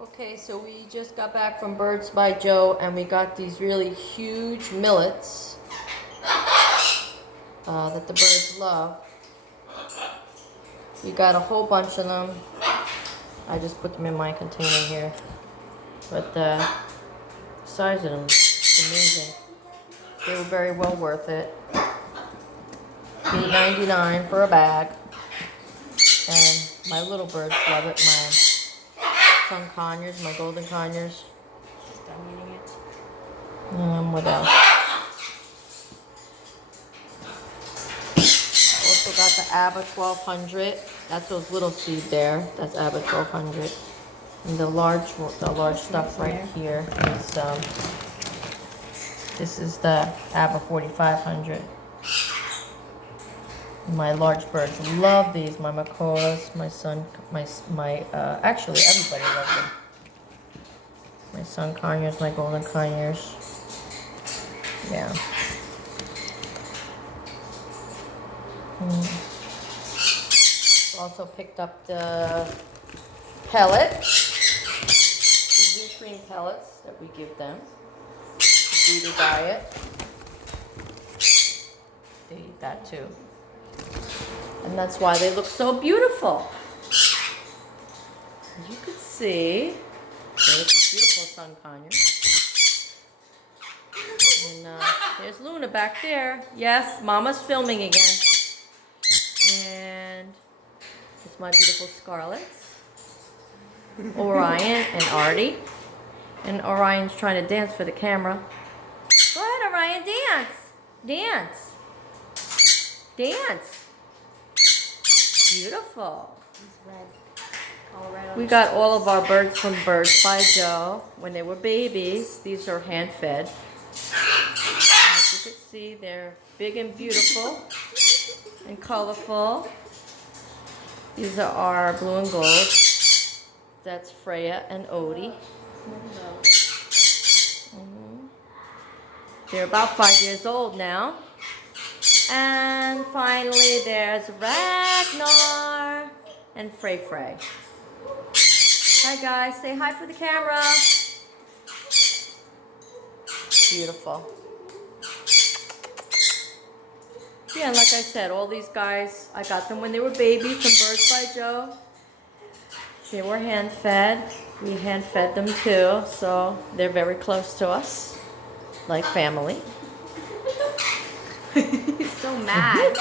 Okay, so we just got back from Birds by Joe and we got these really huge millets that the birds love. We got a whole bunch of them. I just put them in my container here. But the size of them is amazing. They were very well worth it. $8.99 for a bag. And my little birds love it. My sun conures, my golden conures. Done eating it. What else? Also got the ABBA 1200. That's those little seed there. That's ABBA 1200. And the large stuff right here is this is the ABBA 4500. My large birds love these. My macaws, my son, actually everybody loves them. My sun conures, my golden conures. Yeah. Also picked up the pellet, the zoo cream pellets that we give them. Due to diet. They eat that too. And that's why they look so beautiful. As you can see, there's this beautiful sun conure. And there's Luna back there. Yes, Mama's filming again. And it's my beautiful Scarlets. Orion and Artie. And Orion's trying to dance for the camera. Go ahead, Orion, dance. Dance. Dance. Beautiful. It's red. All red on We the got sticks. all of our birds from Birds by Joe when they were babies. These are hand fed. As you can see, they're big and beautiful and colorful. These are our blue and gold. That's Freya and Odie. They're about 5 years old now. And finally, there's Ragnar and Frey Frey. Hi guys, say hi for the camera. Beautiful. Yeah, and like I said, all these guys, I got them when they were babies from Birds by Joe. They were hand fed. We hand fed them too, so they're very close to us, like family. So mad.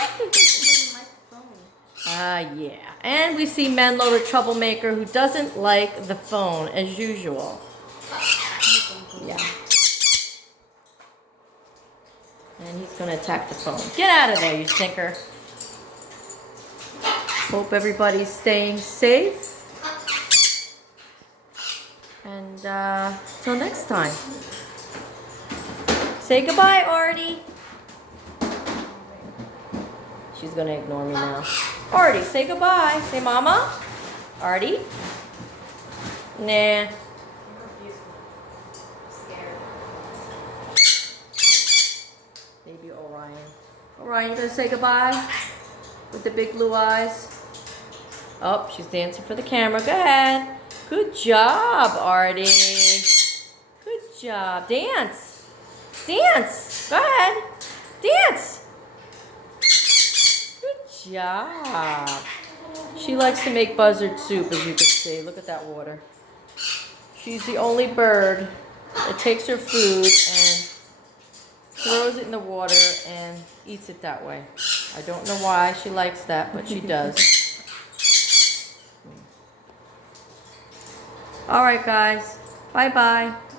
Yeah. And we see Menlo, the troublemaker, who doesn't like the phone, as usual. Yeah. And he's going to attack the phone. Get out of there, you stinker. Hope everybody's staying safe. And till next time. Say goodbye, Artie. She's going to ignore me now. Artie, say goodbye. Say mama. Artie. Nah. Maybe Orion. Orion, you gonna say goodbye? With the big blue eyes? Oh, she's dancing for the camera. Go ahead. Good job, Artie. Good job. Dance. Dance. Go ahead. Dance. Good job. She likes to make buzzard soup, as you can see. Look at that water. She's the only bird that takes her food and throws it in the water and eats it that way. I don't know why she likes that, but she does. All right, guys. Bye-bye.